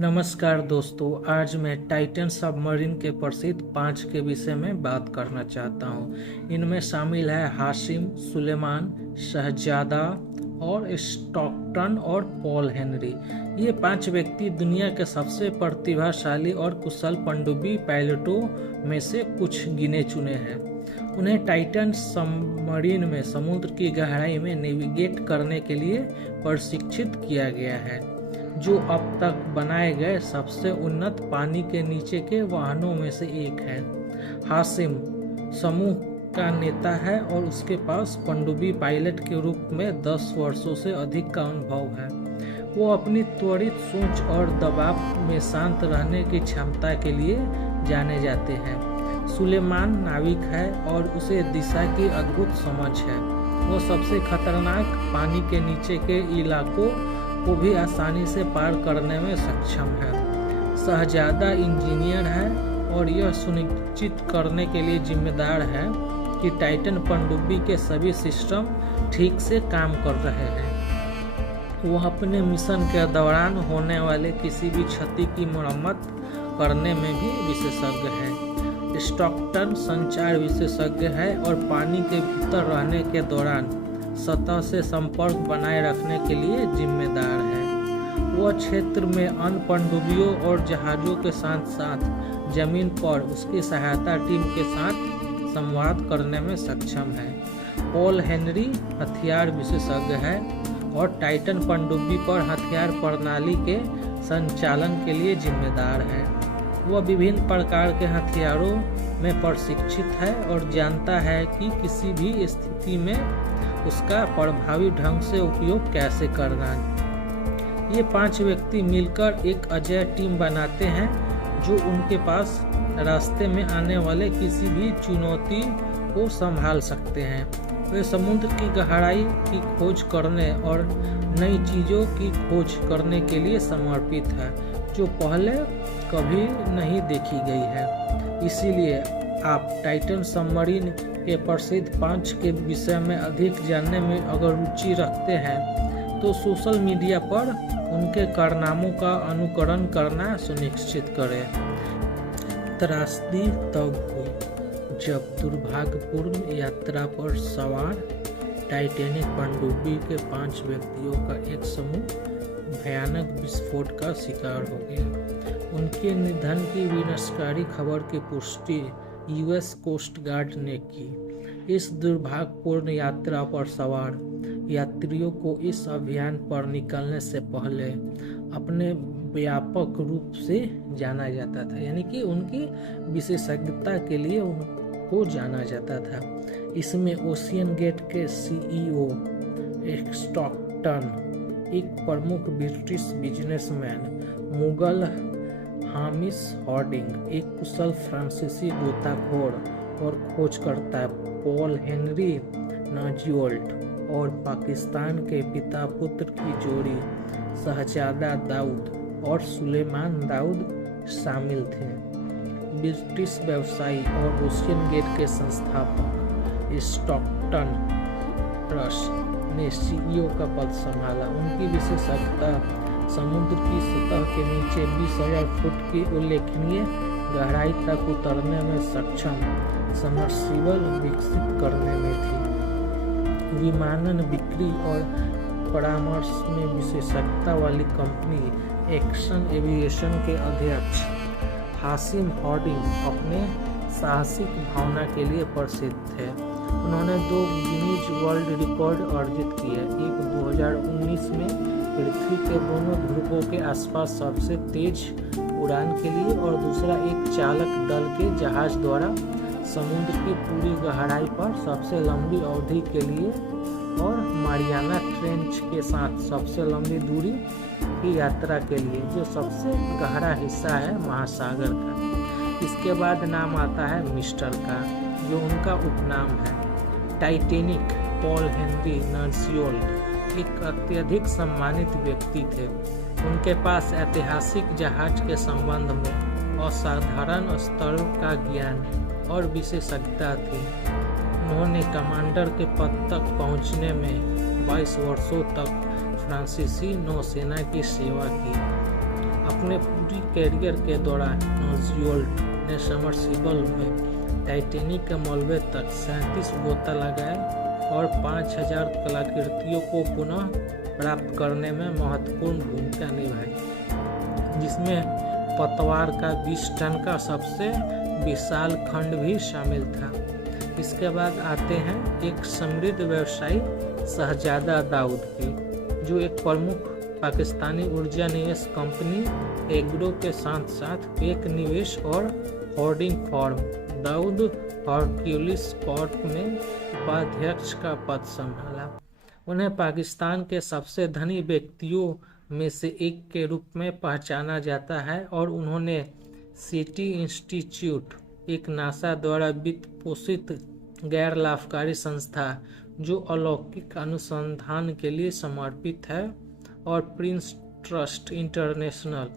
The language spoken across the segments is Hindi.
नमस्कार दोस्तों, आज मैं टाइटन सबमरीन के प्रसिद्ध 5 के विषय में बात करना चाहता हूँ। इनमें शामिल है हाशिम, सुलेमान, शहजादा और स्टॉकटन और पॉल हेनरी। ये 5 व्यक्ति दुनिया के सबसे प्रतिभाशाली और कुशल पनडुब्बी पायलटों में से कुछ गिने चुने हैं। उन्हें टाइटन सबमरीन में समुद्र की गहराई में नेविगेट करने के लिए प्रशिक्षित किया गया है, जो अब तक बनाए गए सबसे उन्नत पानी के नीचे के वाहनों में से एक है। हाशिम समूह का नेता है और उसके पास पनडुब्बी पायलट के रूप में 10 वर्षों से अधिक का अनुभव है। वो अपनी त्वरित सोच और दबाव में शांत रहने की क्षमता के लिए जाने जाते हैं। सुलेमान नाविक है और उसे दिशा की अद्भुत समझ है। वो सबसे खतरनाक पानी के नीचे के इलाकों को भी आसानी से पार करने में सक्षम है। शहजादा इंजीनियर है और यह सुनिश्चित करने के लिए जिम्मेदार है कि टाइटन पनडुब्बी के सभी सिस्टम ठीक से काम कर रहे हैं। वह अपने मिशन के दौरान होने वाले किसी भी क्षति की मरम्मत करने में भी विशेषज्ञ है। स्टॉकटन संचार विशेषज्ञ है और पानी के भीतर रहने के दौरान सतह से संपर्क बनाए रखने के लिए जिम्मेदार है। वह क्षेत्र में अन्य पनडुब्बियों और जहाज़ों के साथ साथ जमीन पर उसकी सहायता टीम के साथ संवाद करने में सक्षम है। पॉल हेनरी हथियार विशेषज्ञ है और टाइटन पनडुब्बी पर हथियार प्रणाली के संचालन के लिए जिम्मेदार है। वह विभिन्न प्रकार के हथियारों में प्रशिक्षित है और जानता है कि किसी भी स्थिति में उसका प्रभावी ढंग से उपयोग कैसे करना है। ये 5 व्यक्ति मिलकर एक अजेय टीम बनाते हैं जो उनके पास रास्ते में आने वाले किसी भी चुनौती को संभाल सकते हैं। वे समुद्र की गहराई की खोज करने और नई चीज़ों की खोज करने के लिए समर्पित है, जो पहले कभी नहीं देखी गई है। इसीलिए आप टाइटन सबमरीन के प्रसिद्ध 5 के विषय में अधिक जानने में अगर रुचि रखते हैं तो सोशल मीडिया पर उनके कारनामों का अनुकरण करना सुनिश्चित करें। त्रासदी तब हुई जब दुर्भाग्यपूर्ण यात्रा पर सवार टाइटैनिक पनडुब्बी के 5 व्यक्तियों का एक समूह भयानक विस्फोट का शिकार हो गया। उनके निधन की विनाशकारी खबर की पुष्टि यूएस कोस्ट गार्ड ने की। इस दुर्भाग्यपूर्ण यात्रा पर सवार यात्रियों को इस अभियान पर निकलने से पहले अपने व्यापक रूप से जाना जाता था, यानी कि उनकी विशेषज्ञता के लिए उनको जाना जाता था। इसमें ओशियन गेट के सीईओ स्टॉकटन, एक प्रमुख British businessman Mughal Hamish Harding, एक कुशल फ्रांसीसी गोताखोर और खोजकर्ता पॉल हेनरी नाजियोल्ट और पाकिस्तान के पिता पुत्र की जोड़ी शहजादा दाऊद और सुलेमान दाऊद शामिल थे। ब्रिटिश व्यवसायी और ओशियन गेट के संस्थापक स्टॉकटन ट्रस्ट ने सीईओ का पद संभाला। उनकी विशेषज्ञता समुद्र की सतह के नीचे 20,000 फुट की उल्लेखनीय गहराई तक उतरने में सक्षम सबमर्सिबल विकसित करने में थी। विमानन, बिक्री और परामर्श में विशेषज्ञता वाली कंपनी एक्शन एविएशन के अध्यक्ष हाशिम हॉर्डिंग अपने साहसिक भावना के लिए प्रसिद्ध थे। उन्होंने 2 गिनीज वर्ल्ड रिकॉर्ड अर्जित किए, एक 2019 में पृथ्वी के दोनों ध्रुवों के आसपास सबसे तेज उड़ान के लिए और दूसरा एक चालक दल के जहाज द्वारा समुद्र की पूरी गहराई पर सबसे लंबी अवधि के लिए और मारियाना ट्रेंच के साथ सबसे लंबी दूरी की यात्रा के लिए, जो सबसे गहरा हिस्सा है महासागर का। इसके बाद नाम आता है मिस्टर का, जो उनका उपनाम है। टाइटैनिक पॉल हेनरी नाजियोल्ट एक अत्यधिक सम्मानित व्यक्ति थे। उनके पास ऐतिहासिक जहाज के संबंध में असाधारण स्तर का ज्ञान और विशेषज्ञता थी। उन्होंने कमांडर के पद तक पहुंचने में 22 वर्षों तक फ्रांसीसी नौसेना की सेवा की। अपने पूरी कैरियर के दौरान ऑसवाल्ड ने सबमर्सिबल में टाइटैनिक के मलबे तक 37 बोतल लगाए और 5000 कलाकृतियों को पुनः प्राप्त करने में महत्वपूर्ण भूमिका निभाई, जिसमें पतवार का 20 टन का सबसे विशाल खंड भी शामिल था। इसके बाद आते हैं एक समृद्ध व्यवसायी शहजादा दाऊद की, जो एक प्रमुख पाकिस्तानी ऊर्जा निवेश कंपनी एग्रो के साथ साथ एक निवेश और holding firm Dawood Hercules corp में उपाध्यक्ष का पद संभाला। उन्हें पाकिस्तान के सबसे धनी व्यक्तियों में से एक के रूप में पहचाना जाता है और उन्होंने सिटी इंस्टीट्यूट, एक नासा द्वारा वित्त पोषित गैर लाभकारी संस्था जो अलौकिक अनुसंधान के लिए समर्पित है, और Prince trust international,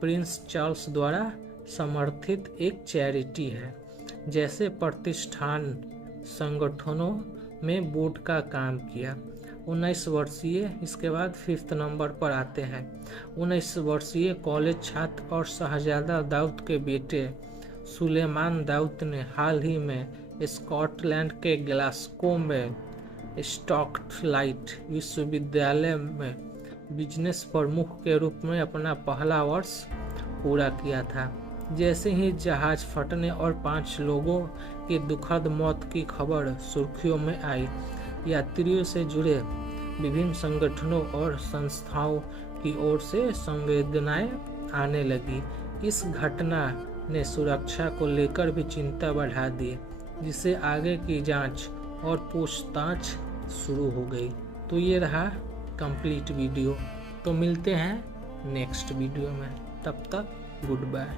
Prince Charles द्वारा समर्थित एक चैरिटी है, जैसे प्रतिष्ठान संगठनों में बोर्ड का काम किया। 19 वर्षीय, इसके बाद 5th नंबर पर आते हैं, 19 वर्षीय कॉलेज छात्र और शहजादा दाऊद के बेटे सुलेमान दाऊद ने हाल ही में स्कॉटलैंड के ग्लासगो में स्टॉकलाइट विश्वविद्यालय में बिजनेस प्रमुख के रूप में अपना पहला वर्ष पूरा किया था। जैसे ही जहाज फटने और 5 लोगों की दुखद मौत की खबर सुर्खियों में आई, यात्रियों से जुड़े विभिन्न संगठनों और संस्थाओं की ओर से संवेदनाएं आने लगी। इस घटना ने सुरक्षा को लेकर भी चिंता बढ़ा दी, जिससे आगे की जांच और पूछताछ शुरू हो गई। तो ये रहा कंप्लीट वीडियो। तो मिलते हैं नेक्स्ट वीडियो में, तब तक गुड बाय।